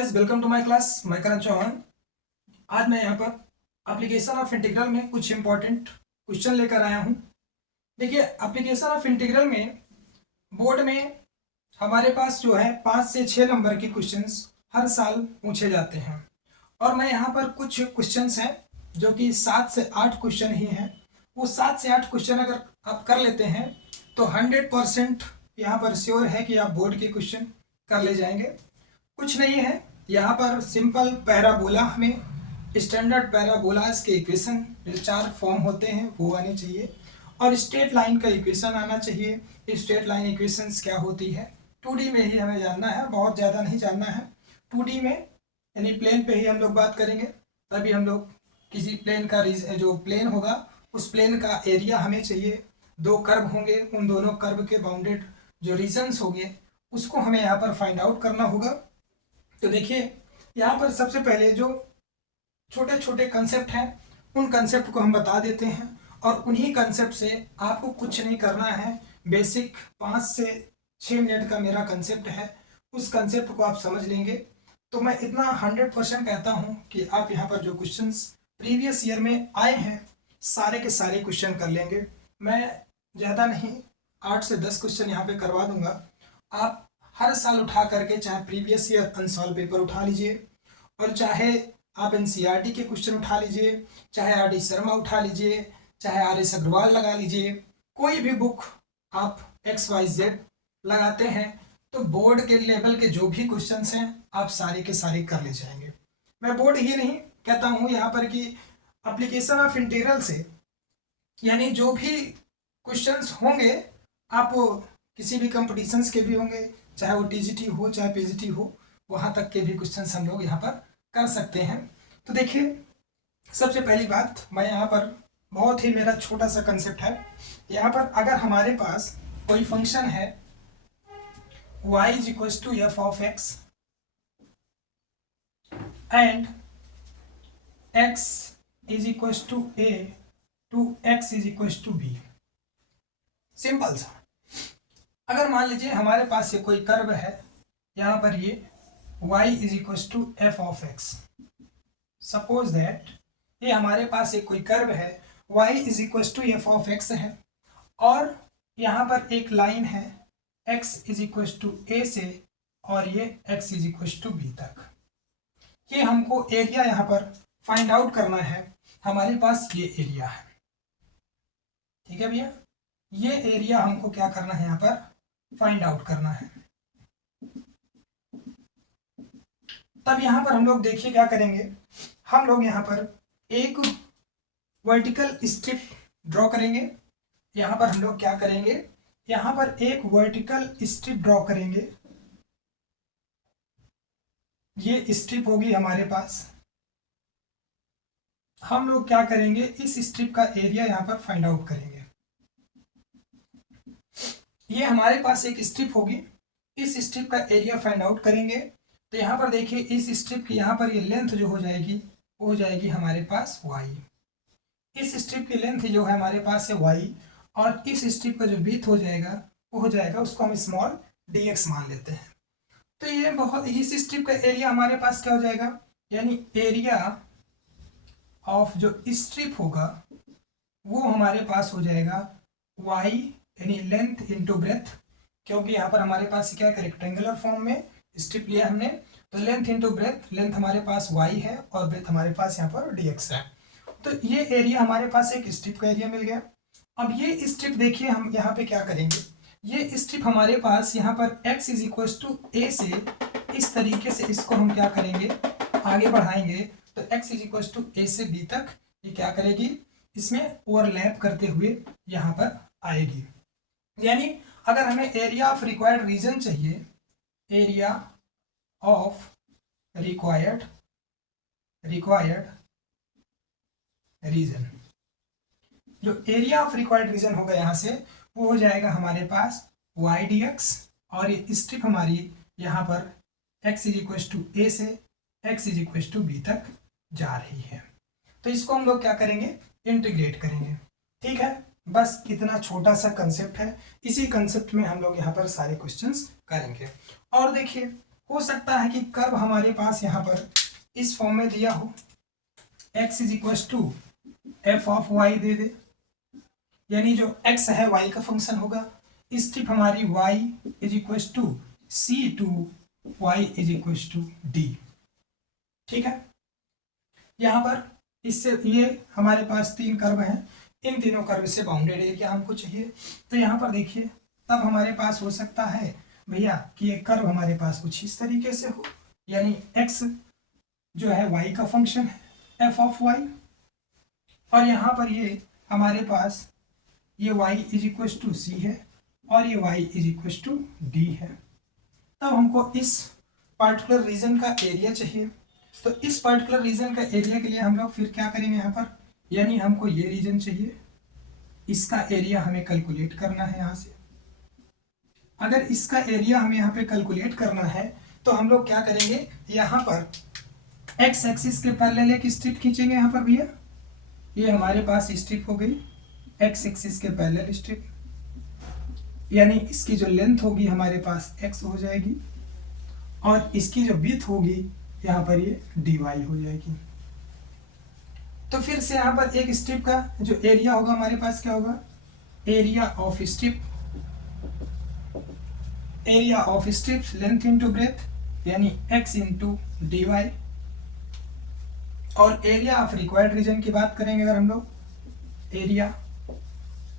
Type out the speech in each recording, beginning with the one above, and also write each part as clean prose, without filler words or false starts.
Guys, welcome to my class. मैं करण चौहान। आज मैं यहाँ पर एप्लीकेशन ऑफ इंटीग्रल में कुछ इंपॉर्टेंट क्वेश्चन लेकर आया हूँ। देखिए, एप्लीकेशन ऑफ इंटीग्रल में बोर्ड में हमारे पास जो है 5 से 6 नंबर के क्वेश्चंस हर साल पूछे जाते हैं। और मैं यहाँ पर कुछ क्वेश्चंस हैं जो कि 7 से 8 क्वेश्चन ही हैं। वो 7 से 8 क्वेश्चन अगर आप कर लेते हैं तो 100% यहाँ पर श्योर है कि आप बोर्ड के क्वेश्चन कर ले जाएंगे। कुछ नहीं है, यहाँ पर सिंपल पैराबोला, हमें स्टैंडर्ड पैराबोलास के इक्वेशन जो 4 फॉर्म होते हैं वो आने चाहिए, और स्ट्रेट लाइन का इक्वेशन आना चाहिए। स्ट्रेट लाइन इक्वेशंस क्या होती है 2D में ही हमें जानना है, बहुत ज़्यादा नहीं जानना है। 2D में यानी प्लेन पे ही हम लोग बात करेंगे। तभी हम लोग किसी प्लेन का जो प्लेन होगा उस प्लेन का एरिया हमें चाहिए। 2 कर्व होंगे, उन दोनों कर्व के बाउंडेड जो रीजन्स होंगे उसको हमें यहाँ पर फाइंड आउट करना होगा। तो देखिए, यहाँ पर सबसे पहले जो छोटे छोटे कंसेप्ट हैं उन कंसेप्ट को हम बता देते हैं, और उन्हीं कंसेप्ट से आपको कुछ नहीं करना है। बेसिक 5 से 6 मिनट का मेरा कंसेप्ट है, उस कंसेप्ट को आप समझ लेंगे तो मैं इतना 100% कहता हूँ कि आप यहाँ पर जो क्वेश्चंस प्रीवियस ईयर में आए हैं सारे के सारे क्वेश्चन कर लेंगे। मैं ज़्यादा नहीं 8 से 10 क्वेश्चन यहाँ पे करवा दूंगा। आप हर साल उठा करके चाहे प्रीवियस ईयर अनसॉल्व पेपर उठा लीजिए, और चाहे आप एनसीईआरटी के क्वेश्चन उठा लीजिए, चाहे आर डी शर्मा उठा लीजिए, चाहे आर एस अग्रवाल लगा लीजिए, कोई भी बुक आप XYZ लगाते हैं तो बोर्ड के लेवल के जो भी क्वेश्चंस हैं आप सारे के सारे कर ले जाएंगे। मैं बोर्ड ही नहीं कहता हूँ यहाँ पर कि एप्लीकेशन ऑफ इंटीग्रल से यानी जो भी क्वेश्चंस होंगे आप किसी भी कंपटीशंस के भी होंगे, चाहे वो टीजीटी हो चाहे पीजीटी हो, वहाँ तक के भी क्वेश्चंस हम लोग यहाँ पर कर सकते हैं। तो देखिए, सबसे पहली बात, मैं यहाँ पर बहुत ही मेरा छोटा सा कंसेप्ट है। यहाँ पर अगर हमारे पास कोई फंक्शन है y is equal to F of X and x is equal to a to x is equal to b। Simple सा। अगर मान लीजिए हमारे पास ये कोई कर्व है, यहाँ पर ये y is equal to F of X. Suppose that ये हमारे पास एक कोई कर्व है, y is equal to F of X है, और यहाँ पर एक लाइन है x is equal to A से और ये x is equal to B तक। ये हमको एरिया यहाँ पर फाइंड आउट करना है। हमारे पास ये एरिया है, ठीक है भैया। ये एरिया हमको क्या करना है, यहाँ पर फाइंड आउट करना है। तब यहाँ पर हम लोग देखिए क्या करेंगे, हम लोग यहाँ पर एक वर्टिकल स्ट्रिप ड्रॉ करेंगे। यहाँ पर हम लोग क्या करेंगे, यहाँ पर एक वर्टिकल स्ट्रिप ड्रॉ करेंगे। ये स्ट्रिप होगी हमारे पास। हम लोग क्या करेंगे, इस स्ट्रिप का एरिया यहाँ पर फाइंड आउट करेंगे। ये हमारे पास एक स्ट्रिप होगी, इस स्ट्रिप का एरिया फाइंड आउट करेंगे। तो यहाँ पर देखिए, इस स्ट्रिप की यहाँ पर ये लेंथ जो हो जाएगी वो हो जाएगी हमारे पास y। इस स्ट्रिप की लेंथ जो है हमारे पास है y, और इस स्ट्रिप का जो विड्थ हो जाएगा वो हो जाएगा, उसको हम स्मॉल dx मान लेते हैं। तो ये बहुत, इस स्ट्रिप का एरिया हमारे पास क्या हो जाएगा, यानी एरिया ऑफ जो स्ट्रिप होगा वो हमारे पास हो जाएगा y यानी लेंथ इंटू ब्रेथ, क्योंकि यहाँ पर हमारे पास क्या है, रेक्टेंगुलर फॉर्म में स्ट्रिप लिया हमने, तो लेंथ इंटू ब्रेथ, लेंथ हमारे पास y है और ब्रेथ हमारे पास यहाँ पर dx है। तो ये एरिया हमारे पास एक स्ट्रिप का एरिया मिल गया। अब ये स्ट्रिप देखिए, हम यहाँ पे क्या करेंगे, ये स्ट्रिप हमारे पास यहाँ पर x is equal to A से इस तरीके से इसको हम क्या करेंगे, आगे बढ़ाएंगे। तो x is equal to A से b तक ये क्या करेगी, इसमें ओवरलैप करते हुए यहाँ पर आएगी। यानी अगर हमें एरिया ऑफ रिक्वायर्ड रीजन चाहिए, एरिया ऑफ रिक्वायर्ड रीजन, जो एरिया ऑफ रिक्वायर्ड रीजन होगा यहाँ से वो हो जाएगा हमारे पास y dx, और ये स्ट्रिप हमारी यहाँ पर x is equal to A से x is equal to B तक जा रही है। तो इसको हम लोग क्या करेंगे, इंटीग्रेट करेंगे। ठीक है, बस इतना छोटा सा कंसेप्ट है, इसी कंसेप्ट में हम लोग यहाँ पर सारे क्वेश्चंस करेंगे। और देखिए, हो सकता है कि कर्व हमारे पास यहाँ पर इस फॉर्म में दिया हो, x is equal to F of y दे दे, यानी जो x है y का फंक्शन होगा, स्ट्रिप हमारी y is equal to C to Y is equal to D. ठीक है, यहाँ पर इससे ये हमारे पास तीन कर्व हैं, इन तीनों कर्व से बाउंडेड एरिया हमको चाहिए। तो यहाँ पर देखिए, तब हमारे पास हो सकता है भैया कि ये कर्व हमारे पास कुछ इस तरीके से हो, यानी x जो है y का फंक्शन है एफ ऑफ वाई, और यहाँ पर ये हमारे पास ये y is equal to C है और ये y is equal to D है। तब हमको इस पार्टिकुलर रीजन का एरिया चाहिए। तो इस पार्टिकुलर रीजन का एरिया के लिए हम लोग फिर क्या करेंगे यहाँ पर, यानी हमको ये रीजन चाहिए, इसका एरिया हमें कैलकुलेट करना है यहाँ से। अगर इसका एरिया हमें यहाँ पे कैलकुलेट करना है तो हम लोग क्या करेंगे, यहाँ पर एक्स एक्सिस के पैरेलल एक स्ट्रिप खींचेंगे यहाँ पर भैया, ये हमारे पास स्ट्रिप हो गई एक्स एक्सिस के पैरेलल स्ट्रिप, यानी इसकी जो लेंथ होगी हमारे पास x हो जाएगी और इसकी जो विड्थ होगी यहाँ पर ये dy हो जाएगी। तो फिर से यहाँ पर एक स्ट्रिप का जो एरिया होगा हमारे पास क्या होगा, area of strip, area of strip length into breadth, यानी x इंटू डी वाई। और एरिया ऑफ रिक्वायर्ड रीजन की बात करेंगे अगर हम लोग, एरिया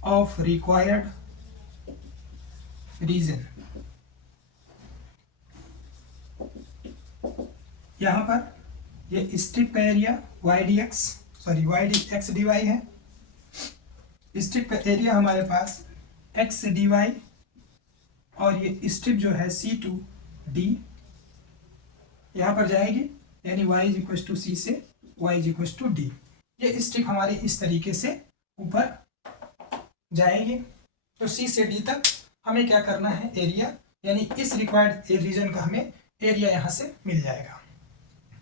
ऑफ रिक्वायर्ड रीजन, यहाँ पर ये स्ट्रिप का area Y D X, sorry Y D X D Y है, स्ट्रिप का एरिया हमारे पास एक्स डी वाई, और ये स्ट्रिप जो है सी टू डी यहाँ पर जाएगी, यानी y is equal to C से y is equal to D. ये स्ट्रिप हमारी इस तरीके से ऊपर जाएगी। तो c से d तक हमें क्या करना है, एरिया, यानी इस रिक्वायर्ड रीजन का हमें एरिया यहाँ से मिल जाएगा।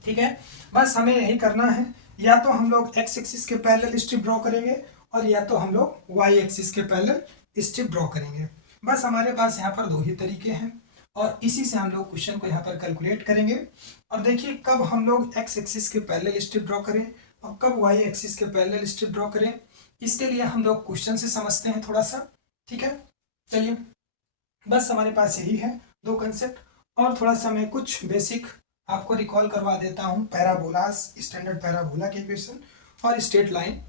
ठीक है, बस हमें यही करना है, या तो हम लोग x एक्सिस के पैरेलल स्ट्रिप ड्रॉ करेंगे और या तो हम लोग y एक्सिस के पैरेलल स्ट्रिप ड्रॉ करेंगे। बस हमारे पास यहाँ पर दो ही तरीके हैं और इसी से हम लोग क्वेश्चन को यहाँ पर कैलकुलेट करेंगे। और देखिए कब हम लोग x एक्सिस के पैरेलल स्ट्रिप ड्रॉ करें और कब y एक्सिस के पैरेलल स्ट्रिप ड्रॉ करें, इसके लिए हम लोग क्वेश्चन से समझते हैं थोड़ा सा। ठीक है, चलिए बस हमारे पास यही है दो कंसेप्ट, और थोड़ा सा मैं कुछ बेसिक आपको रिकॉल करवा देता हूँ। पैराबोलास, स्टैंडर्ड पैराबोला के इक्वेशन और स्ट्रेट लाइन।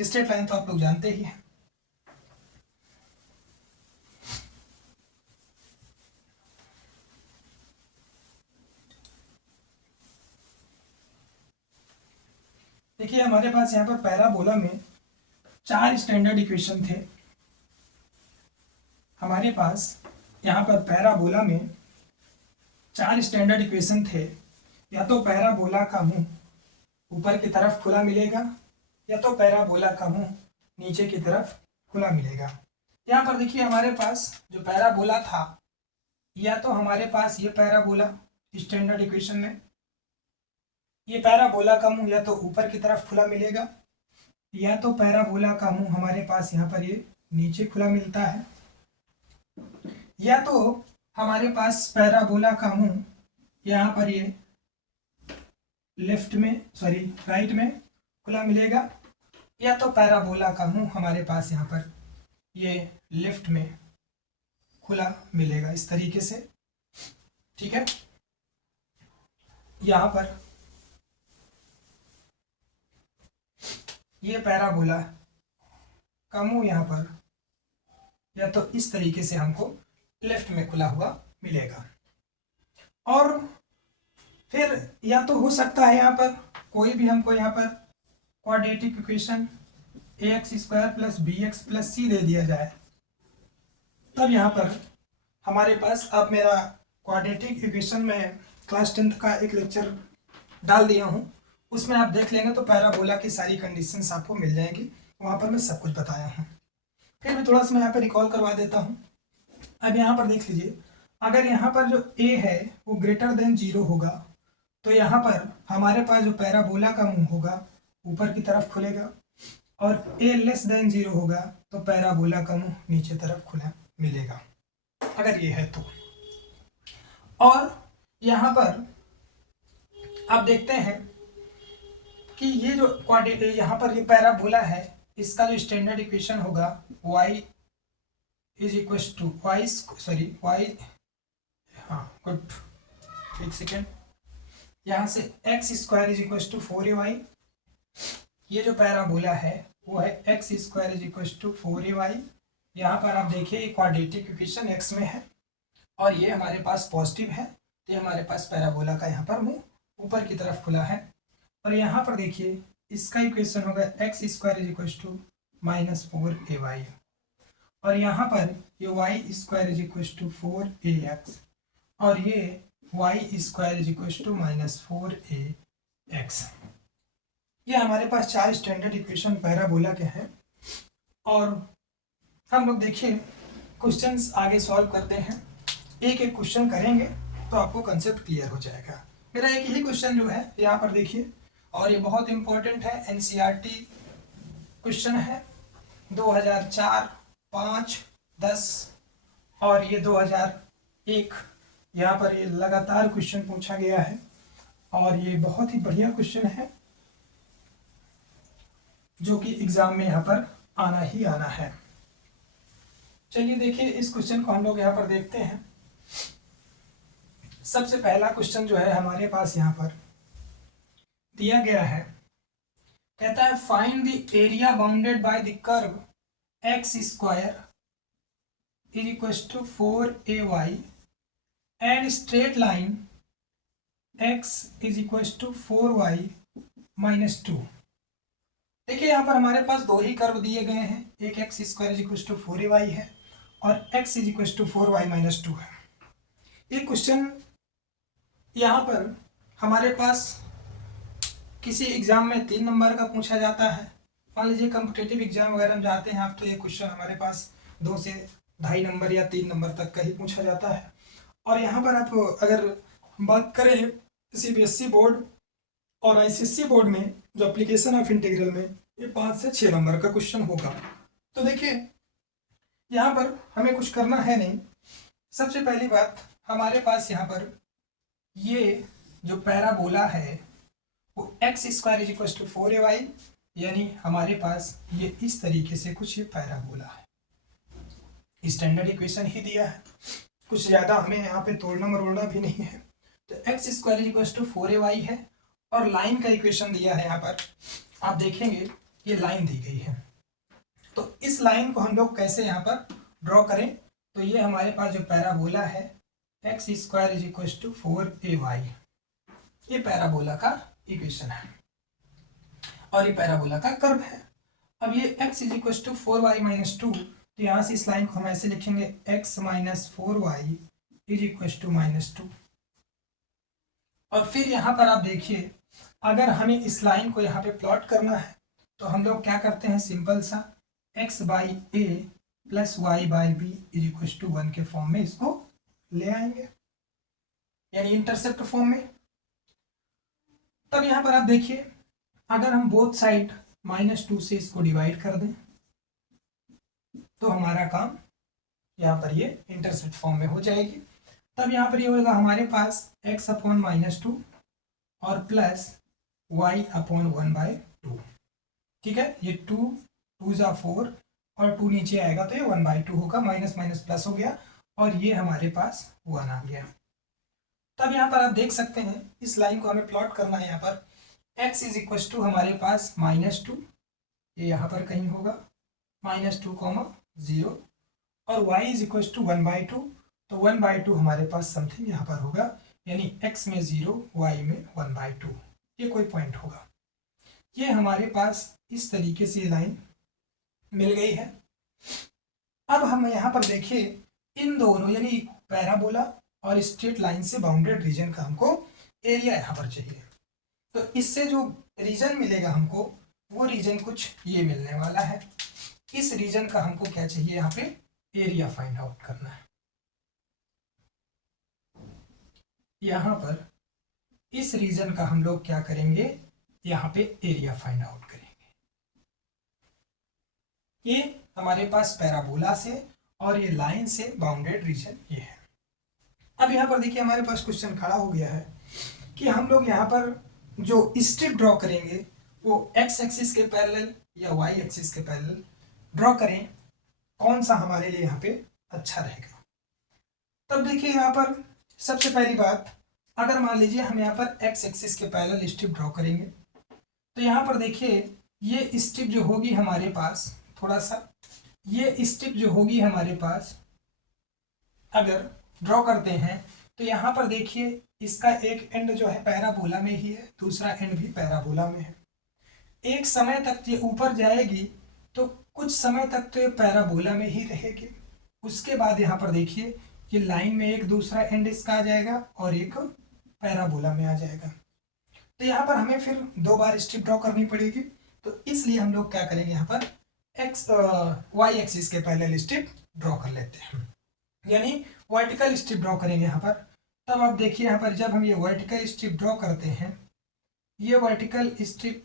स्ट्रेट लाइन तो आप लोग जानते ही हैं। देखिए हमारे पास यहाँ पर पैराबोला में चार स्टैंडर्ड इक्वेशन थे। हमारे पास यहाँ पर पैराबोला में चार स्टैंडर्ड इक्वेशन थे। या तो पैराबोला का मुंह ऊपर की तरफ खुला मिलेगा, या तो पैराबोला का मुंह नीचे की तरफ खुला मिलेगा। यहाँ पर देखिए हमारे पास जो पैराबोला था, या तो हमारे पास ये पैराबोला स्टैंडर्ड इक्वेशन में, ये पैराबोला का मुंह या तो ऊपर की तरफ खुला मिलेगा, या तो पैराबोला का मुंह हमारे पास यहाँ पर ये नीचे खुला मिलता है, या तो हमारे पास पैराबोला का मुंह यहाँ पर ये लेफ्ट में, सॉरी राइट में खुला मिलेगा, या तो पैराबोला का मुंह हमारे पास यहाँ पर ये लेफ्ट में खुला मिलेगा इस तरीके से। ठीक है, यहाँ पर ये पैराबोला का मुंह यहाँ पर या तो इस तरीके से हमको लेफ्ट में खुला हुआ मिलेगा, और फिर या तो हो सकता है यहाँ पर कोई भी हमको यहाँ पर quadratic equation ax square plus bx plus c दे दिया जाए। तब यहाँ पर हमारे पास, अब मेरा क्वाड्रेटिक इक्वेशन में क्लास 10th का एक लेक्चर डाल दिया हूँ, उसमें आप देख लेंगे तो पैराबोला की सारी कंडीशंस आपको मिल जाएंगी, वहाँ पर मैं सब कुछ बताया हूँ। फिर भी थोड़ा सा मैं यहाँ पर रिकॉल करवा देता हूँ। अब यहाँ पर देख लीजिए, अगर यहाँ पर जो a है वो ग्रेटर देन 0 होगा, तो यहाँ पर हमारे पास जो पैराबोला का मुंह होगा ऊपर की तरफ खुलेगा, और a लेस देन 0 होगा तो पैराबोला का मुंह नीचे तरफ खुला मिलेगा, अगर ये है तो। और यहाँ पर आप देखते हैं कि ये जो यहाँ पर ये पैराबोला है, इसका जो स्टैंडर्ड इक्वेशन होगा y is equal to Y, हाँ गुड, एक सेकेंड, यहाँ से X square is equal to 4ay, ये जो पैराबोला है वो है X square is equal to 4ay। यहाँ पर आप देखिए क्वाड्रेटिक इक्वेशन एक्स में है और ये हमारे पास पॉजिटिव है, तो ये हमारे पास पैराबोला का यहाँ पर मुंह ऊपर की तरफ खुला है। और यहाँ पर देखिए इसका इक्वेशन होगा X square is equal to -4ay, और यहाँ पर ये Y square is equal to 4ax, और ये Y square is equal to -4ax। ये हमारे पास चार स्टैंडर्ड इक्वेशन पैराबोला के हैं। और हम लोग देखिए क्वेश्चंस आगे सॉल्व करते हैं, एक एक क्वेश्चन करेंगे तो आपको कंसेप्ट क्लियर हो जाएगा। मेरा एक ही क्वेश्चन जो है यहाँ पर देखिए, और ये बहुत इंपॉर्टेंट है, एनसीईआरटी क्वेश्चन है 2004, 5, 10 और ये 2001, यहाँ पर ये लगातार क्वेश्चन पूछा गया है और ये बहुत ही बढ़िया क्वेश्चन है जो कि एग्जाम में यहाँ पर आना ही आना है। चलिए देखिए इस क्वेश्चन को हम लोग यहाँ पर देखते हैं। सबसे पहला क्वेश्चन जो है हमारे पास यहाँ पर दिया गया है, कहता है find the area bounded by the curve X square is equal to 4ay and straight line x is equal to 4y minus 2। देखिए यहाँ पर हमारे पास दो ही कर्व दिए गए हैं, एक X square is equal to 4ay है और x is equal to 4y minus 2 है। ये क्वेश्चन यहाँ पर हमारे पास किसी एग्जाम में 3 नंबर का पूछा जाता है। मान लीजिए कॉम्पिटिटिव एग्जाम वगैरह में जाते हैं आप, तो ये क्वेश्चन हमारे पास 2 से 2.5 नंबर या 3 नंबर तक का ही पूछा जाता है। और यहाँ पर आप अगर बात करें सीबीएसई बोर्ड और आईसीएसई बोर्ड में जो एप्लीकेशन ऑफ इंटीग्रल में, ये 5 से 6 नंबर का क्वेश्चन होगा। तो देखिए यहाँ पर हमें कुछ करना है नहीं। सबसे पहली बात, हमारे पास यहाँ पर ये जो पैराबोला है वो X square is equal to 4ay, यानी हमारे पास ये इस तरीके से कुछ ये पैराबोला है। स्टैंडर्ड इक्वेशन ही दिया है, कुछ ज़्यादा हमें यहाँ पे तोड़ना मरोड़ना भी नहीं है। तो x square is equal to 4ay है और लाइन का इक्वेशन दिया है। यहाँ पर आप देखेंगे ये लाइन दी गई है, तो इस लाइन को हम लोग कैसे यहाँ पर ड्रॉ करें। तो ये हमारे पास जो पैराबोला है X square is equal to 4ay, ये पैराबोला का इक्वेशन है और ये पैराबोला का कर्व है। अब ये x is equal to 4y minus 2, तो यहाँ से इस लाइन को हम ऐसे लिखेंगे x minus 4y is equal to -2। और फिर यहाँ पर आप देखिए अगर हमें इस लाइन को यहाँ पे प्लॉट करना है तो हम लोग क्या करते हैं, सिंपल सा x by A plus Y by B is equal to 1 के फॉर्म में इसको ले आएंगे, यानी इंटरसेप्ट फॉर्म में। तब यहाँ पर आप देखिए अगर हम बोथ साइड -2 से इसको डिवाइड कर दें तो हमारा काम यहाँ पर ये इंटरसेप्ट फॉर्म में हो जाएगी। तब यहाँ पर ये होगा हमारे पास x अपॉन -2 और प्लस y अपॉन 1/2। ठीक है, ये 2 2 ज़ा 4 और 2 नीचे आएगा तो ये 1/2 होगा, माइनस माइनस प्लस हो गया और ये हमारे पास 1 आ गया। तब यहाँ पर आप देख सकते हैं इस लाइन को हमें प्लॉट करना है। यहाँ पर x इज इक्वल टू हमारे पास -2, ये यहाँ पर कहीं होगा -2, 0 और y इज इक्वल टू 1/2, तो 1/2 हमारे पास समथिंग यहाँ पर होगा, यानी x में 0 y में 1/2, ये कोई पॉइंट होगा। ये हमारे पास इस तरीके से लाइन मिल गई है। अब हम यहाँ पर देखिए इन दोनों यानी पैराबोला और स्ट्रेट लाइन से बाउंडेड रीजन का हमको एरिया यहाँ पर चाहिए। तो इससे जो रीजन मिलेगा हमको वो रीजन कुछ ये मिलने वाला है। इस रीजन का हमको क्या चाहिए, यहाँ पे एरिया फाइंड आउट करना है। यहाँ पर इस रीजन का हम लोग क्या करेंगे, यहाँ पे एरिया फाइंड आउट करेंगे। ये हमारे पास पैराबोला से और ये लाइन से बाउंडेड रीजन ये है। अब यहाँ पर देखिए हमारे पास क्वेश्चन खड़ा हो गया है कि हम लोग यहाँ पर जो स्ट्रिप ड्रॉ करेंगे वो एक्स एक्सिस के पैरेलल या वाई एक्सिस के पैरेलल ड्रॉ करें, कौन सा हमारे लिए यहाँ पे अच्छा रहेगा। तब देखिए यहाँ पर सबसे पहली बात, अगर मान लीजिए हम यहाँ पर एक्स एक्सिस के पैरेलल स्ट्रिप ड्रॉ करेंगे तो यहाँ पर देखिए ये स्ट्रिप जो होगी हमारे पास, थोड़ा सा ये स्ट्रिप जो होगी हमारे पास अगर ड्रॉ करते हैं तो यहाँ पर देखिए इसका एक एंड जो है पैराबोला में ही है, दूसरा एंड भी पैराबोला में है। एक समय तक ये ऊपर जाएगी तो कुछ समय तक तो ये पैराबोला में ही रहेगी, उसके बाद यहाँ पर देखिए ये लाइन में एक दूसरा एंड इसका आ जाएगा और एक पैराबोला में आ जाएगा। तो यहाँ पर हमें फिर दो बार स्ट्रिप ड्रॉ करनी पड़ेगी, तो इसलिए हम लोग क्या करेंगे यहाँ पर एक्स वाई एक्सिस के पैरेलल स्ट्रिप ड्रॉ कर लेते हैं, यानी वर्टिकल स्ट्रिप ड्रॉ करेंगे यहाँ पर। तब आप देखिए यहाँ पर जब हम ये वर्टिकल स्ट्रिप ड्रॉ करते हैं, ये वर्टिकल स्ट्रिप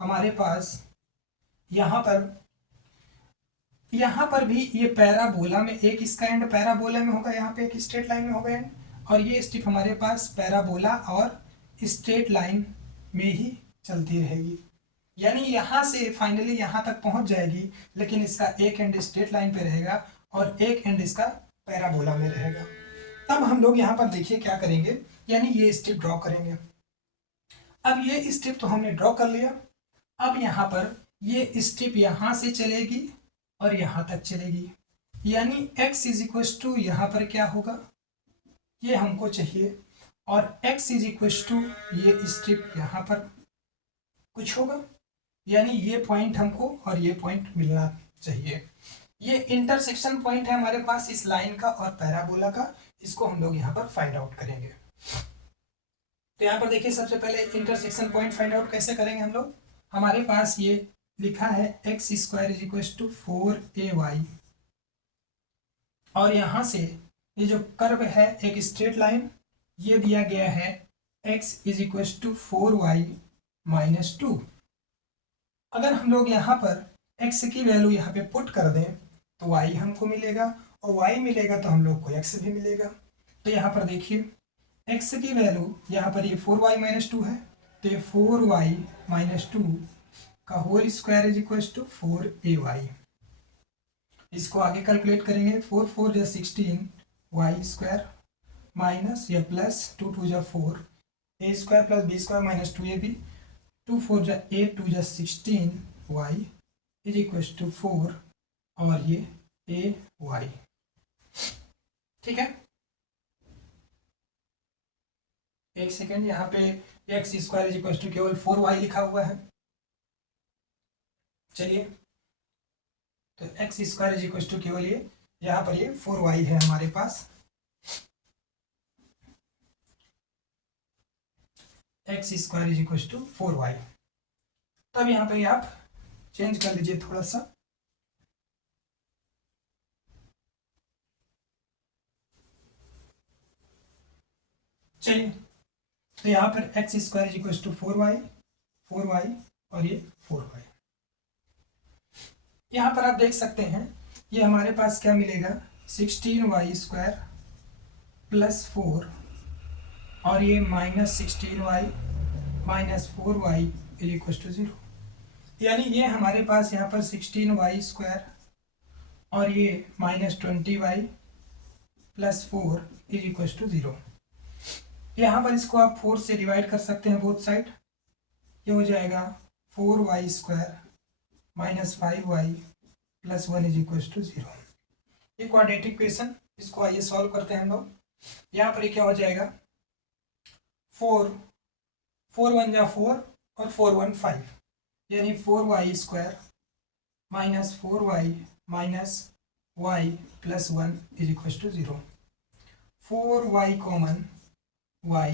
हमारे पास यहाँ पर भी ये पैराबोला में, एक इसका एंड पैराबोला में होगा, यहाँ पे एक स्ट्रेट लाइन में होगा एंड, और ये स्ट्रिप हमारे पास पैराबोला और स्ट्रेट लाइन में ही चलती रहेगी, यानी यहाँ से फाइनली यहाँ तक पहुँच जाएगी, लेकिन इसका एक एंड स्ट्रेट लाइन पे रहेगा और एक एंड इसका पैराबोला में रहेगा। तब हम लोग यहाँ पर देखिए क्या करेंगे, यानी ये स्ट्रिप ड्रॉ करेंगे। अब ये स्ट्रिप तो हमने ड्रॉ कर लिया, अब यहाँ पर ये स्ट्रिप यहाँ से चलेगी और यहाँ तक चलेगी, यानी x इज इक्व टू यहाँ पर क्या होगा, ये हमको चाहिए, और x इज इक्व टू ये स्ट्रिप यहाँ पर कुछ होगा, यानी ये पॉइंट हमको और ये पॉइंट मिलना चाहिए। ये इंटरसेक्शन पॉइंट है हमारे पास इस लाइन का और पैराबोला का, इसको हम लोग यहाँ पर फाइंड आउट करेंगे। तो यहाँ पर देखिए सबसे पहले इंटरसेक्शन पॉइंट फाइंड आउट कैसे करेंगे हम लोग, हमारे पास ये लिखा है X square is equal to 4ay, और यहाँ से ये जो कर्व है एक स्ट्रेट लाइन, ये दिया गया है x is equal to 4y minus 2। अगर हम लोग यहाँ पर x की वैल्यू यहाँ पे पुट कर दें तो y हमको मिलेगा, और y मिलेगा तो हम लोग को x भी मिलेगा। तो यहाँ पर देखिए x की वैल्यू यहाँ पर ये 4y माइनस 2 है, तो ये 4y माइनस 2 का whole square is equal to 4ay। इसको आगे कैलकुलेट करेंगे, 4 4 जा 16 वाई स्क्वायर माइनस या प्लस 2 2 जा 4 a square plus b square minus 2ab, 2 4 जा 8 2 जा 16 वाई इज इक्व टू 4, और ये ए वाई। ठीक है, एक सेकेंड, यहाँ पे x square is equal to केवल 4y लिखा हुआ है। चलिए, तो x square is equal to केवल ये यहाँ पर ये 4y है हमारे पास, x square is equal to 4y। तब यहाँ पे आप चेंज कर लीजिए थोड़ा सा, चलिए, तो यहाँ पर X square is equal to 4y और ये 4y। यहाँ पर आप देख सकते हैं ये हमारे पास क्या मिलेगा, 16y स्क्वायर प्लस 4 और ये minus 16y minus 4y is equal to 0, यानी ये हमारे पास यहाँ पर 16y स्क्वायर और ये minus 20y plus 4 is equal to 0। यहाँ पर इसको आप 4 से डिवाइड कर सकते हैं बोथ साइड, ये हो जाएगा 4y square minus 5y plus 1 is equal to 0। ये क्वाड्रेटिक इक्वेशन, इसको आइए सॉल्व करते हैं हम लोग। यहाँ पर ये क्या हो जाएगा, 4 1 जा 4 और 4 1 5, यानी 4y square minus 4y minus y plus 1 is equal to 0। 4y common y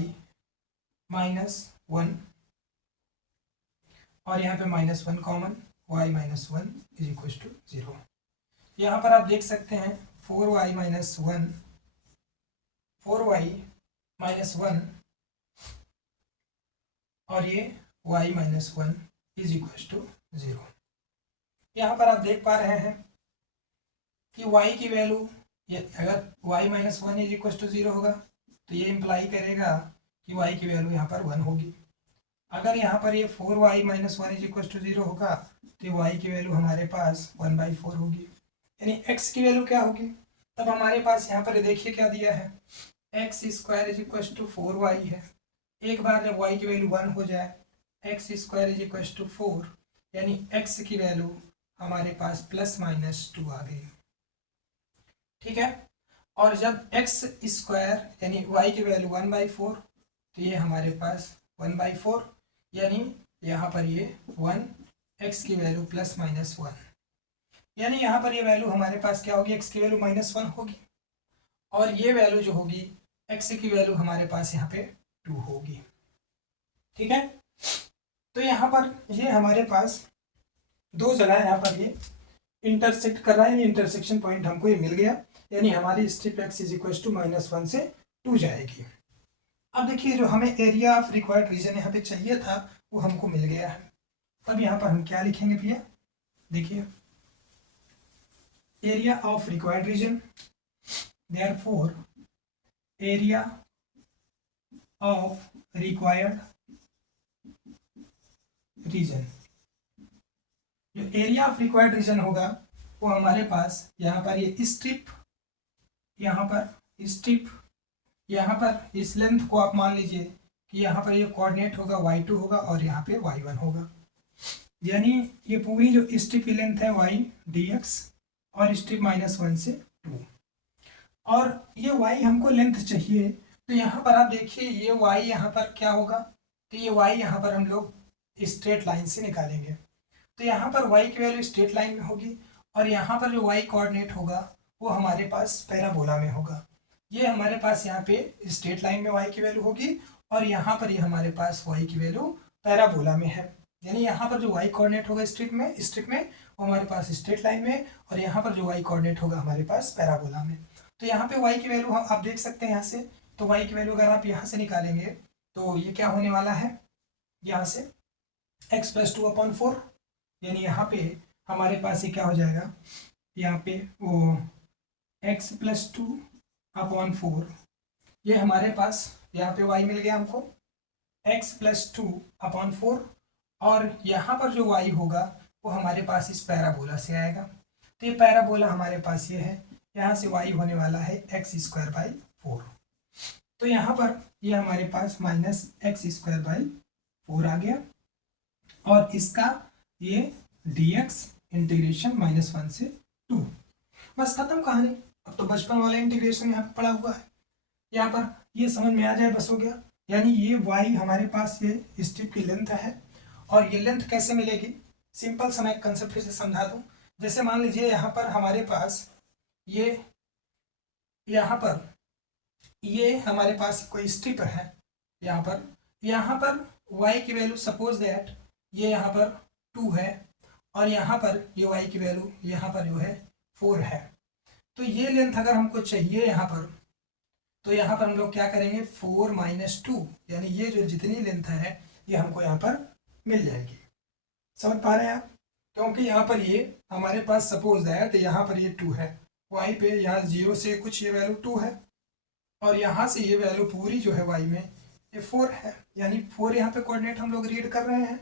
minus 1, और यहाँ पे minus 1 common y minus 1 is equal to 0। यहाँ पर आप देख सकते हैं 4y माइनस 1, 4y माइनस 1 और ये y minus 1 is equal to 0। यहाँ पर आप देख पा रहे हैं कि y की वैल्यू ये अगर y minus one is equal to 0 होगा तो ये इम्प्लाई करेगा कि y की वैल्यू यहाँ पर 1 होगी। अगर यहाँ पर ये 4y minus one is equal to 0 होगा तो y की वैल्यू हमारे पास 1/4 होगी, यानी x की वैल्यू क्या होगी। तब हमारे पास यहाँ पर देखिए क्या दिया है, X square is equal to 4y है। एक बार जब y की वैल्यू 1 हो जाए, X square is equal to 4, यानी x की वैल्यू हमारे पास ±2 आ गई। ठीक है, और जब x स्क्वायर यानी y की वैल्यू 1/4, तो ये हमारे पास 1/4, यानी यहाँ पर ये 1, x की वैल्यू ±1, यानी यहाँ पर ये वैल्यू हमारे पास क्या होगी, x की वैल्यू -1 होगी, और ये वैल्यू जो होगी x की वैल्यू हमारे पास यहाँ पे 2 होगी। ठीक है, तो यहाँ पर ये हमारे पास दो जगह यहाँ पर ये इंटरसेक्ट कर रहा है, इंटरसेक्शन पॉइंट हमको ये मिल गया, यानी हमारी strip x is equal to -1 से 2 जाएगी। अब देखिए जो हमें एरिया ऑफ रिक्वायर्ड रीजन यहाँ पे चाहिए था वो हमको मिल गया है। अब यहाँ पर हम क्या लिखेंगे भैया, देखिए area of required region, therefore area of required region, जो एरिया ऑफ रिक्वायर्ड रीजन होगा वो हमारे पास यहाँ पर ये स्ट्रिप, यहाँ पर स्ट्रिप, यहाँ पर इस लेंथ को आप मान लीजिए कि यहाँ पर ये कोऑर्डिनेट होगा y2 होगा और यहाँ पे y1 होगा, यानी ये पूरी जो स्ट्रिप की लेंथ है y dx और स्ट्रिप -1 से 2, और ये y हमको लेंथ चाहिए, तो यहाँ पर आप देखिए ये y यहाँ पर क्या होगा, तो ये y यहाँ पर हम लोग स्ट्रेट लाइन से निकालेंगे, तो यहाँ पर y की वैल्यू स्ट्रेट लाइन में होगी, और यहाँ पर जो y कोऑर्डिनेट होगा वो हमारे पास पैराबोला में होगा। ये हमारे पास यहाँ पे स्ट्रेट लाइन में y की वैल्यू होगी, और यहाँ पर ये हमारे पास y की वैल्यू पैराबोला में है, यानी यहाँ पर जो y कोऑर्डिनेट होगा स्ट्रिप में वो हमारे पास स्ट्रेट लाइन में, और यहाँ पर जो y कोऑर्डिनेट होगा हमारे पास पैराबोला में। तो यहाँ पे y की वैल्यू हम आप देख सकते हैं यहाँ से, तो y की वैल्यू अगर आप यहाँ से निकालेंगे तो ये क्या होने वाला है, यहाँ से x + 2/4, यानी यहाँ पे हमारे पास ये क्या हो जाएगा, यहाँ पे वो x + 2/4, ये हमारे पास यहाँ पे y मिल गया हमको x + 2/4, और यहाँ पर जो y होगा वो हमारे पास इस पैराबोला से आएगा, तो ये पैराबोला हमारे पास ये है, यहाँ से y होने वाला है x²/4, तो यहाँ पर ये हमारे पास -x²/4 आ गया, और इसका ये dx इंटीग्रेशन -1 से 2, बस खत्म कहानी। अब तो बचपन वाला इंटीग्रेशन यहाँ पे पड़ा हुआ है, यहाँ पर ये समझ में आ जाए बस हो गया, यानी ये y हमारे पास ये स्ट्रिप की लेंथ है, और ये लेंथ कैसे मिलेगी, सिंपल सा मैं कंसेप्ट फिर से समझा दूं। जैसे मान लीजिए यहाँ पर हमारे पास ये, यहाँ पर ये हमारे पास कोई स्ट्रिप है, यहाँ पर y की वैल्यू सपोज दैट ये यहाँ पर 2 है, और यहाँ पर ये y की वैल्यू यहाँ पर जो है 4 है, तो ये लेंथ अगर हमको चाहिए यहाँ पर, तो यहाँ पर हम लोग क्या करेंगे, 4 - 2, यानी ये जो जितनी लेंथ है ये हमको यहाँ पर मिल जाएगी। समझ पा रहे हैं आप, क्योंकि यहाँ पर ये हमारे पास सपोज दैट यहाँ पर ये 2 है, y पे यहाँ 0 से कुछ ये वैल्यू 2 है, और यहाँ से ये वैल्यू पूरी जो है y में ये 4 है, यानी 4 यहाँ पे कोऑर्डिनेट हम लोग रीड कर रहे हैं,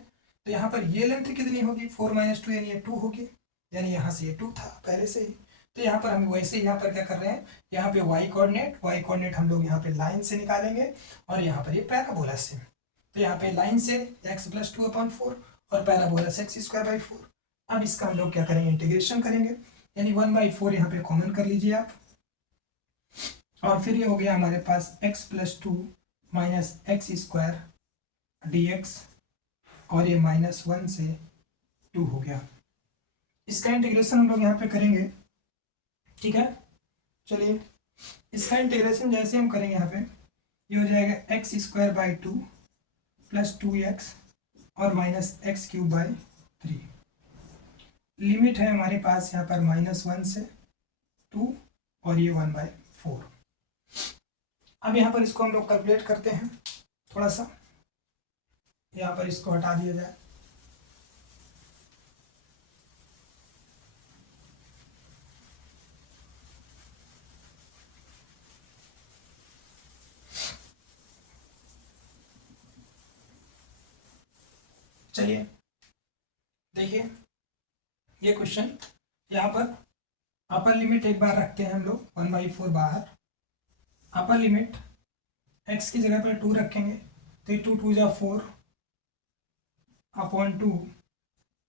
तो यहाँ पर ये लेंथ कितनी होगी, 4 - 2 यानी ये 2 होगी, यानी यहाँ से ये 2 था पहले से ही, तो यहाँ पर हम वैसे ही यहाँ पर क्या कर रहे हैं, यहाँ पे y कोऑर्डिनेट हम लोग यहाँ पे लाइन से निकालेंगे, और यहाँ पर ये पैराबोला से, तो यहाँ पे लाइन से x + 2/4 और पैराबोला से x²/4। अब इसका हम लोग क्या करेंगे, इंटीग्रेशन करेंगे, यानी 1/4 यहाँ पे कॉमन कर लीजिए आप, और फिर ये हो गया हमारे पास x + 2 - x² dx, और ये -1 से 2 हो गया। इसका इंटीग्रेशन हम लोग यहाँ पे करेंगे, ठीक है। चलिए इसका इंटीग्रेशन जैसे हम करेंगे यहाँ पे, ये हो जाएगा x²/2 + 2x और -x³/3, लिमिट है हमारे पास यहाँ पर -1 से 2 और ये 1/4। अब यहाँ पर इसको हम लोग कैलकुलेट करते हैं, थोड़ा सा यहाँ पर इसको हटा दिया जाए, चलिए देखिए ये क्वेश्चन, यहाँ पर अपर लिमिट एक बार रखते हैं हम लोग 1/4 बाहर। अपर लिमिट x की जगह पर 2 रखेंगे तो 2 2 जा 4 अपॉन 2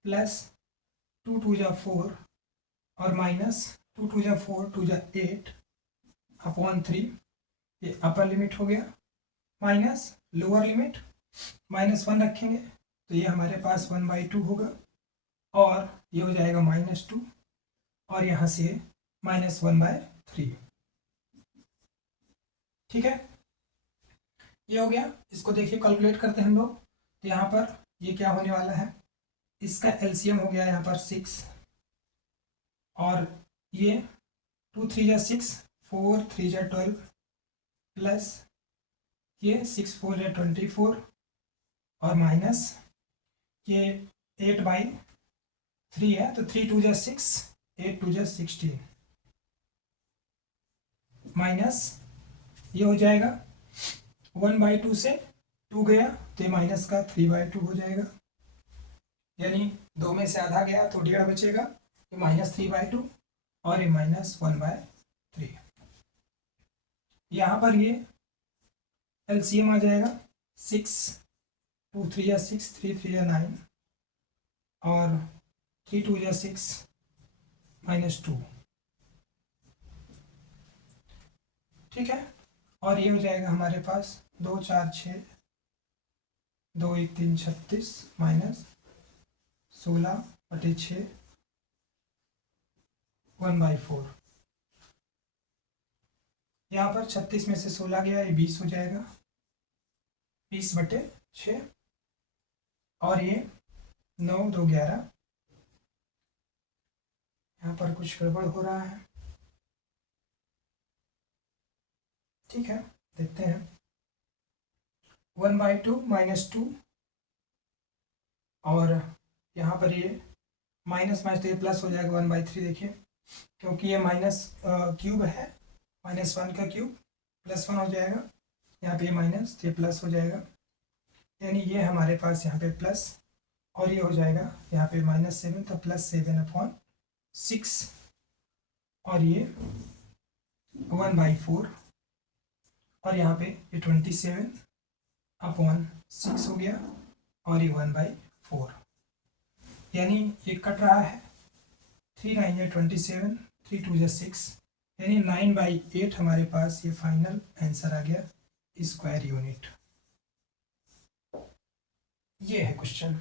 प्लस 2 2 जा 4 और माइनस 2 2 जा 4 2 जा 8 अपॉन 3। ये अपर लिमिट हो गया। माइनस लोअर लिमिट -1 रखेंगे तो ये हमारे पास 1/2 होगा और ये हो जाएगा -2 और यहाँ से -1/3। ठीक है, ये हो गया। इसको देखिए कैलकुलेट करते हैं हम लोग। तो यहाँ पर ये क्या होने वाला है, इसका एलसीएम हो गया यहाँ पर 6 और ये 2 3 जा 6 4 3 जा 12 प्लस ये 6 4 जा 24 और माइनस ये 8/3 है तो 3 2 जा 6 8 2 जा 16 माइनस ये हो जाएगा 1/2 से 2 गया तो ये माइनस का 3/2 हो जाएगा, यानी 2 में से आधा गया तो 1.5 बचेगा। ये -3/2 और ये -1/3। यहाँ पर ये एलसीएम आ जाएगा 6 2 3 या 6 3 3 या 9 और 3 2 या 6 -2। ठीक है, और ये हो जाएगा हमारे पास 2 4 6 2 1 3 36 -16/6 1/4। यहाँ पर 36 में से 16 गया, ये 20 हो जाएगा 20/6 और ये 9 2 11। यहाँ पर कुछ गड़बड़ हो रहा है। ठीक है, देखते हैं। 1/2 -2 और यहाँ पर ये माइनस तो ये प्लस हो जाएगा 1/3। देखिए क्योंकि ये माइनस क्यूब है, -1 का क्यूब +1 हो जाएगा। यहाँ पे ये माइनस तो ये प्लस हो जाएगा, यानी ये हमारे पास यहाँ पे प्लस और ये हो जाएगा यहाँ पे -7 तो +7/6 और ये 1/4 और यहाँ पे ये 27/6 हो गया और ये 1/4, यानी ये कट रहा है। 3 9 या 27 3 2 या 6 यानी 9/8 हमारे पास ये फाइनल आंसर आ गया स्क्वायर यूनिट। ये है क्वेश्चन।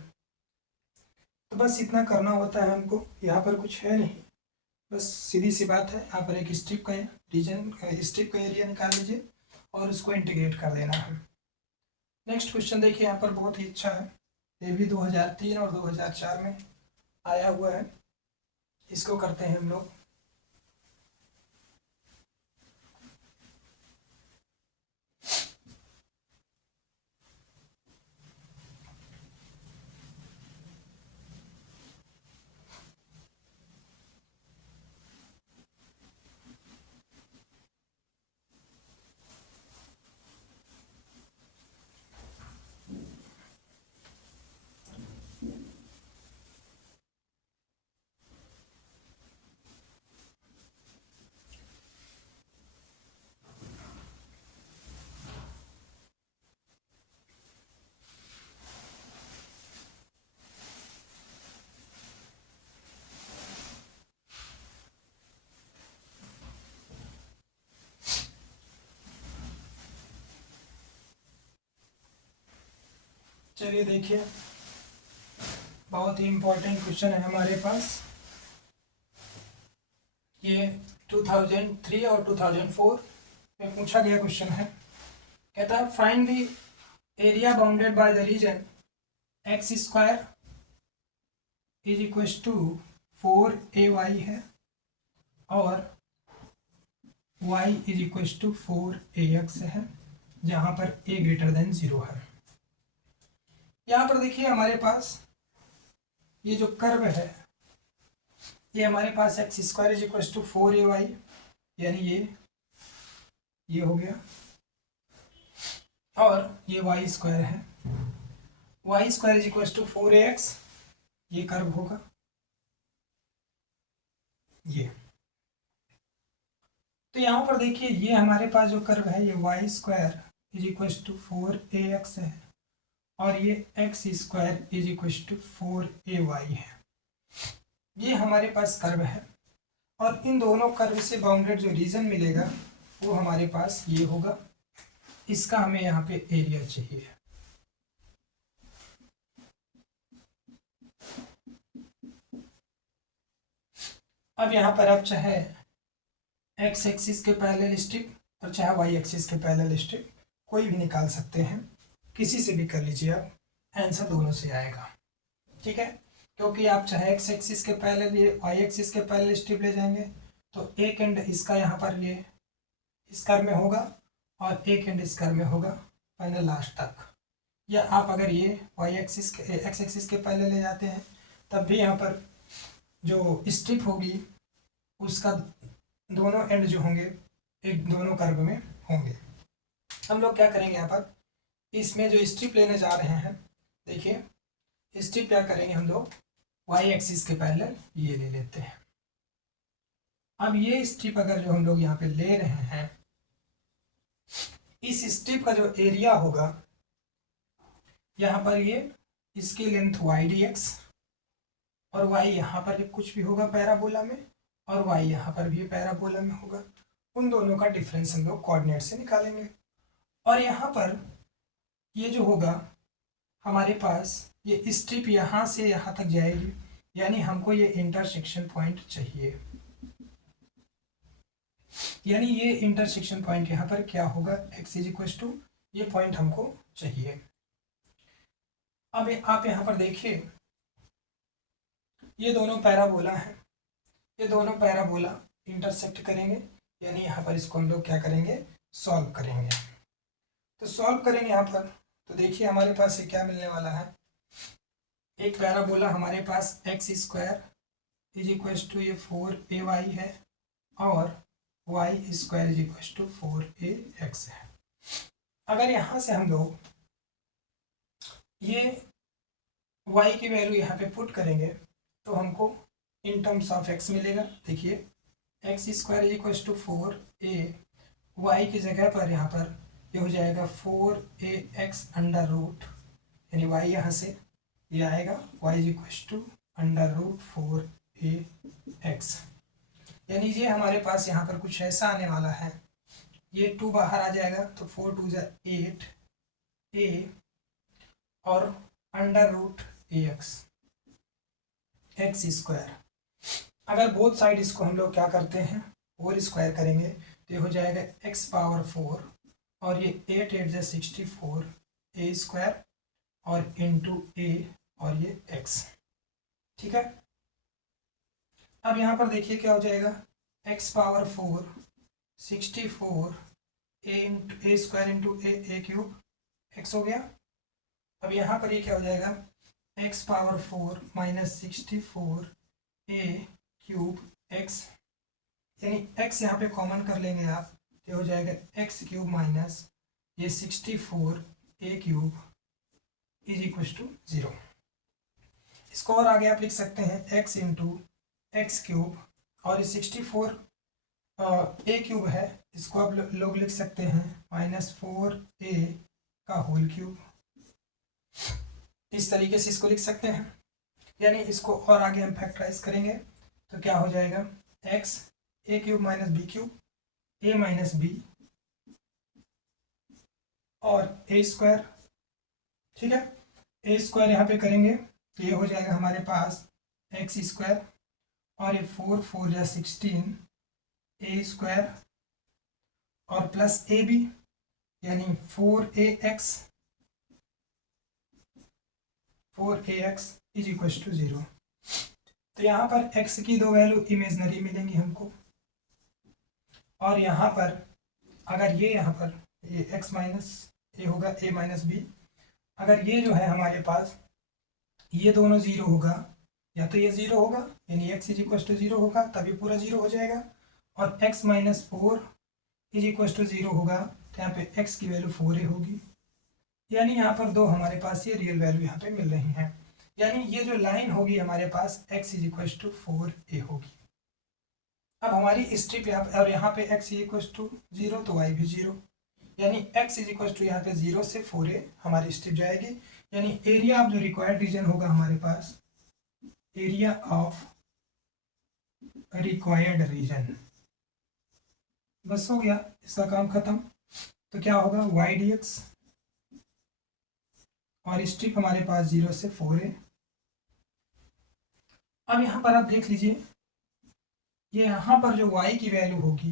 तो बस इतना करना होता है हमको, यहाँ पर कुछ है नहीं, बस सीधी सी बात है। यहाँ पर एक स्ट्रिप का रीजन स्ट्रिप का एरिया निकाल लीजिए और उसको इंटीग्रेट कर देना है। नेक्स्ट क्वेश्चन देखिए, यहाँ पर बहुत ही अच्छा है, ये भी 2003 और 2004 में आया हुआ है। इसको करते हैं हम लोग। चलिए देखिए, बहुत ही इम्पोर्टेंट क्वेश्चन है हमारे पास। ये 2003 और 2004 में पूछा गया क्वेश्चन है। कहता है find the area bounded by the region x² = 4ay है और y = 4ax है, जहाँ पर a > 0 है। यहाँ पर देखिए हमारे पास ये जो कर्व है ये हमारे पास x² = 4ay, यानी ये हो गया और ये y² है। Y square is equal to 4ax, ये कर्व होगा ये। तो यहाँ पर देखिए ये हमारे पास जो कर्व है ये Y square is equal to 4ax है और ये x square is equal to 4ay है। ये हमारे पास कर्व है और इन दोनों कर्व से बाउंडेड जो रीजन मिलेगा वो हमारे पास ये होगा। इसका हमें यहाँ पे एरिया चाहिए। अब यहाँ पर आप चाहे एक्स एक्सिस के पैरेलल स्ट्रिप और चाहे वाई एक्सिस के पैरेलल स्ट्रिप कोई भी निकाल सकते हैं, किसी से भी कर लीजिए आप, आंसर दोनों से आएगा। ठीक है, क्योंकि आप चाहे एक्स एक्सिस के पैरेलल ये वाई एक्सिस के पैरेलल स्ट्रिप ले जाएंगे तो एक एंड इसका यहाँ पर ये इस कर्व में होगा और एक एंड इस कर्व में होगा फाइनल लास्ट तक। या आप अगर ये वाई एक्सिस के एक्स एक्सिस के पैरेलल ले जाते हैं तब भी यहाँ पर जो स्ट्रिप होगी उसका दोनों एंड जो होंगे एक दोनों कर्व में होंगे। हम लोग क्या करेंगे यहाँ पर इसमें जो स्ट्रिप लेने जा रहे हैं, देखिए स्ट्रिप क्या करेंगे हम लोग वाई एक्सिस के पैरेलल ये ले लेते हैं। अब ये स्ट्रिप अगर जो हम लोग यहाँ पे ले रहे हैं, इस स्ट्रिप का जो एरिया होगा यहाँ पर ये इसकी लेंथ वाई डी एक्स और वाई यहाँ पर कुछ भी होगा पैराबोला में और वाई यहाँ पर भी पैराबोला में होगा। उन दोनों का डिफरेंस हम लोग कोऑर्डिनेट से निकालेंगे और यहाँ पर ये जो होगा हमारे पास ये स्ट्रिप यहाँ से यहाँ तक जाएगी, यानी हमको ये इंटरसेक्शन पॉइंट चाहिए। यानी ये इंटरसेक्शन पॉइंट यहाँ पर क्या होगा x इज इक्वल टू ये पॉइंट हमको चाहिए। अब आप यहाँ पर देखिए ये दोनों पैराबोला हैं, ये दोनों पैराबोला इंटरसेक्ट करेंगे, यानी यहाँ पर इसको हम लोग क्या करेंगे सॉल्व करेंगे। तो सॉल्व करेंगे यहाँ पर तो देखिए हमारे पास ये क्या मिलने वाला है, एक पैराबोला हमारे पास x square is equal to ये 4ay है और y square is equal to 4ax है। अगर यहाँ से हम लोग ये y की वैल्यू यहाँ पे पुट करेंगे तो हमको इन टर्म्स ऑफ x मिलेगा। देखिए x square is equal to 4a, y की जगह पर यहाँ पर ये हो जाएगा 4ax अंडर रूट, यानी y यहाँ से ये आएगा y is equal to under root 4ax, यानी ये हमारे पास यहाँ पर कुछ ऐसा आने वाला है। ये 2 बाहर आ जाएगा तो 4 2 8 a और under root ax x square. अगर बोथ साइड इसको हम लोग क्या करते हैं होल स्क्वायर करेंगे तो ये हो जाएगा x पावर 4 और ये 8 8 जा 64 a स्क्वायर और इंटू a और ये x। ठीक है, अब यहाँ पर देखिए क्या हो जाएगा x power 4 64 a square into a cube x हो गया। अब यहाँ पर ये क्या हो जाएगा x power 4 minus 64 a cube x, यानी x यहाँ पे कॉमन कर लेंगे आप तो हो जाएगा x क्यूब माइनस ये 64 a cube is equal to 0। इसको और आगे आप लिख सकते हैं x इंटू एक्स क्यूब और ये 64 a क्यूब है, इसको आप लोग लिख सकते हैं माइनस 4a का होल क्यूब। इस तरीके से इसको लिख सकते हैं, यानी इसको और आगे हम फैक्टराइज करेंगे तो क्या हो जाएगा x a cube minus b cube a minus b और a स्क्वायर। ठीक है, a स्क्वायर यहाँ पे करेंगे तो ये हो जाएगा हमारे पास x स्क्वायर और ये 4 4 या 16 a स्क्वायर और प्लस ए बी यानी 4ax इज इक्वल टू 0। तो यहाँ पर x की दो वैल्यू इमेजनरी मिलेंगी हमको और यहाँ पर अगर ये यहाँ पर ये x माइनस ए होगा a माइनस बी, अगर ये जो है हमारे पास ये दोनों 0 होगा या तो ये 0 होगा यानी x इज इक्वल टू 0 होगा तभी पूरा 0 हो जाएगा और x minus 4 is equal to 0 होगा तो यहाँ पे x की वैल्यू 4a होगी यानी यहाँ पर दो हमारे पास ये रियल वैल्यू यहाँ पे मिल रही हैं। यानी ये जो लाइन होगी हमारे पास x is equal to 4a होगी। अब हमारी स्ट्रिप यहाँ पे, और यहाँ पे x इज इक्वल टू 0 तो y भी 0, यानी x इज इक्वल टू यहाँ पे 0 से 4a हमारी स्ट्रिप जाएगी। यानी एरिया ऑफ जो रिक्वायर्ड रीजन होगा हमारे पास, एरिया ऑफ रिक्वायर्ड रीजन, बस हो गया, इसका काम खत्म। तो क्या होगा, y dx, और स्ट्रिप हमारे पास 0 से 4a। अब यहाँ पर आप देख लीजिए, ये यहाँ पर जो y की वैल्यू होगी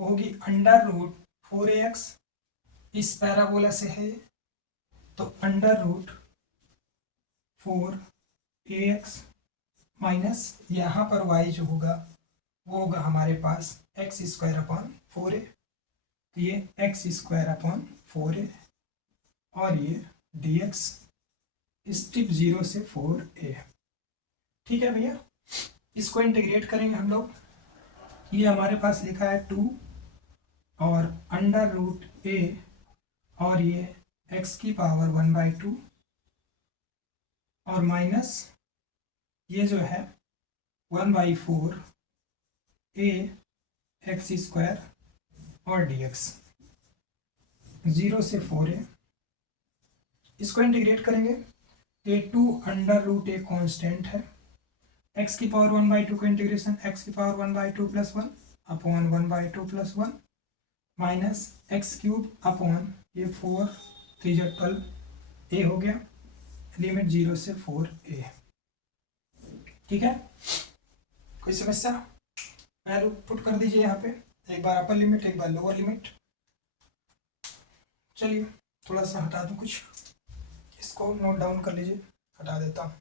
वो होगी √4ax, इस पैराबोला से है तो √4ax माइनस यहाँ पर y जो होगा वो होगा हमारे पास x² / 4a, तो ये x² / 4a और ये dx, स्ट्रिप 0 से 4a। ठीक है भैया, इसको इंटीग्रेट करेंगे हम लोग। ये हमारे पास लिखा है 2 और √a और ये x⁻² और माइनस ये जो है 1/4 a x² और dx 0 से 4a। इसको इंटीग्रेट करेंगे तो ये 2 √a कांस्टेंट है, x⁻² को integration x⁻² + 1 upon 1/2 + 1 minus x³ upon ये 4 3 12 a हो गया, लिमिट 0 से 4a। ठीक है, कोई समस्या? वैल्यू पुट कर दीजिए यहाँ पे, एक बार अपर लिमिट एक बार लोअर लिमिट। चलिए थोड़ा सा हटा दूँ कुछ, इसको नोट डाउन कर लीजिए, हटा देता हूँ।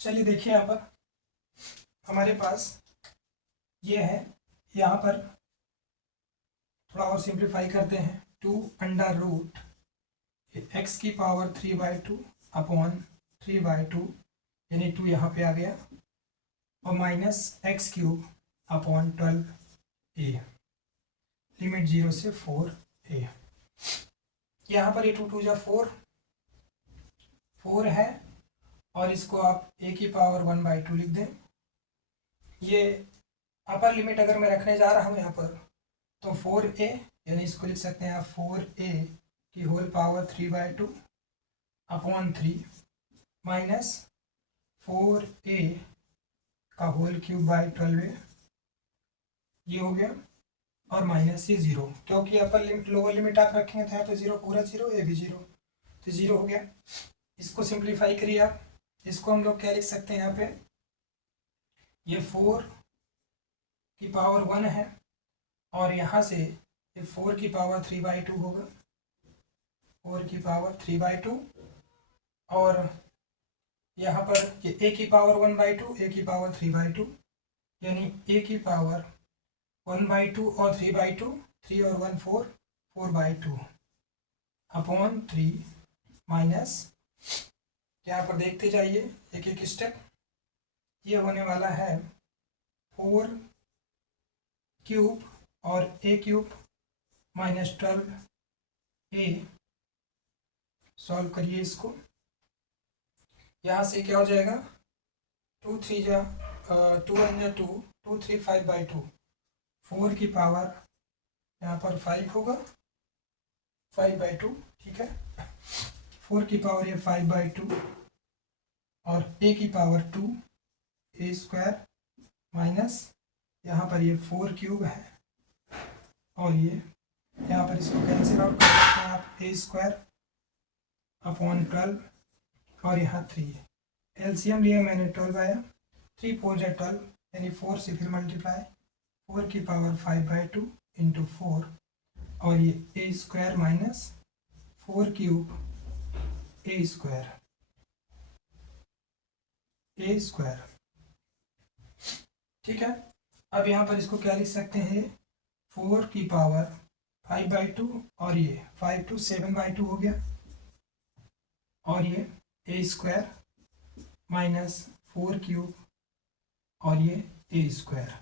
चलिए देखिए यहाँ पर हमारे पास ये है, यहाँ पर थोड़ा और सिंप्लीफाई करते हैं, 2 x⁻³ अपॉन 3/2 यानी 2 यहाँ पे आ गया और minus x³ upon 12a, limit 0 से 4a। यहाँ पर ये 2 2 4 4 है और इसको आप a⁻1/2 लिख दें। ये अपर लिमिट अगर मैं रखने जा रहा हूँ यहाँ पर तो 4a, यानी इसको लिख सकते हैं आप 4a की whole power 3/2 upon 3 minus 4a का होल क्यूब बाई 12a, ये हो गया, और माइनस ये 0, क्योंकि अपर लिमिट लोअर लिमिट आप रखेंगे तो यहाँ पे 0 पूरा 0, ये भी 0, तो 0 हो गया। इसको सिंप्लीफाई करिए आप, इसको हम लोग क्या लिख सकते हैं यहाँ पे, ये 4 की पावर 1 है और यहाँ से ये 4 की पावर 3/2 होगा, 4 की पावर 3/2 और यहाँ पर ये a की पावर 1/2 a की पावर 3/2, यानी a की पावर 1/2 और 3/2, 3 और 1 4, 4/2 अपॉन 3 माइनस, यहाँ पर देखते जाइए एक एक स्टेप, ये होने वाला है 4³ और a³ माइनस 12a। सॉल्व करिए इसको, यहाँ से क्या हो जाएगा, 2 3 जा 2 1 जा 2, 2 3 5/2, 4 की पावर यहाँ पर 5 होगा, 5/2, ठीक है, 4 की पावर ये 5/2 और a की पावर 2 a² माइनस यहाँ पर ये 4³ है और ये यहाँ पर इसको कैंसिल आउट कर सकते हैं आप, a² अपॉन 12 और यहाँ 3, एलसीएम लिया मैंने 12 आया, 3 4 जा 12 यानी 4 से फिर मल्टीप्लाई, 4 की पावर 5/2 इंटू 4 और ये a² माइनस 4³ a², ठीक है। अब यहाँ पर इसको क्या लिख सकते हैं, 4 की पावर 5/2 और ये 5 2 7/2 हो गया, और ये ए स्क्वायर माइनस 4 क्यूब और ये ए स्क्वायर,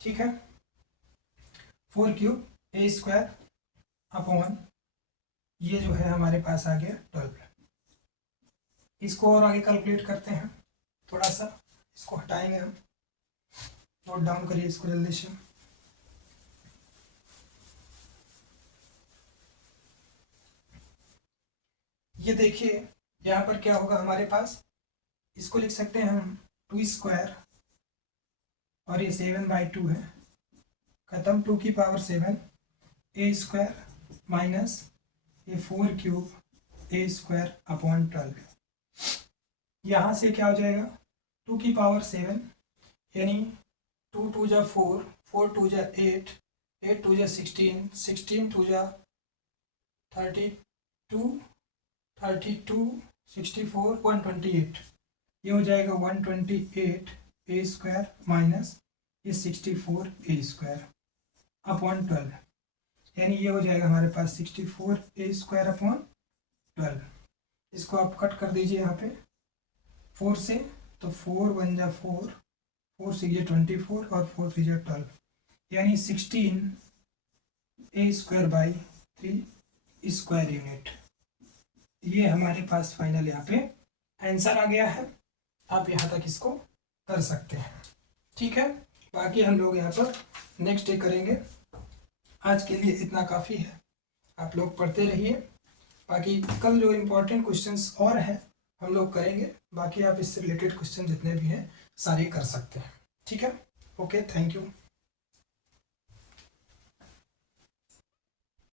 ठीक है। 4 क्यूब ए स्क्वायर अपॉन ये जो है हमारे पास आ गया 12। इसको और आगे कैलकुलेट करते हैं, थोड़ा सा इसको हटाएंगे हम। नोट डाउन करिए इसको जल्दी से। ये देखिए यहाँ पर क्या होगा हमारे पास, इसको लिख सकते हैं हम 2 स्क्वायर और ये 7/2 है, खत्म 2 की पावर 7 ए स्क्वायर माइनस ये 4 क्यूब ए स्क्वायर अपॉन 12। यहाँ से क्या हो जाएगा 2 की पावर 7 यानी 2 2 जा 4, 4 2 जा 8, 8 2 जा 16, 16 2 जा 32, 32 64 128। ये हो जाएगा 128 ए स्क्वायर माइनस ये 64 ए स्क्वायर अपॉन 12, यानी ये हो जाएगा हमारे पास 64 ए स्क्वायर अपॉन 12। इसको आप कट कर दीजिए यहाँ पे 4 से, तो 4 1 जा 4, 4 6 जा 24 और 4 3 जा 12, यानी 16 ए स्क्वायर बाई 3 स्क्वायर यूनिट। ये हमारे पास फाइनल यहाँ पे आंसर आ गया है। आप यहाँ तक इसको कर सकते हैं, ठीक है। बाकी हम लोग यहाँ पर नेक्स्ट डे करेंगे। आज के लिए इतना काफ़ी है, आप लोग पढ़ते रहिए। बाकी कल जो इम्पोर्टेंट क्वेश्चंस और हैं हम लोग करेंगे। बाकी आप इससे रिलेटेड क्वेश्चन जितने भी हैं सारे कर सकते हैं, ठीक है। Okay, thank you.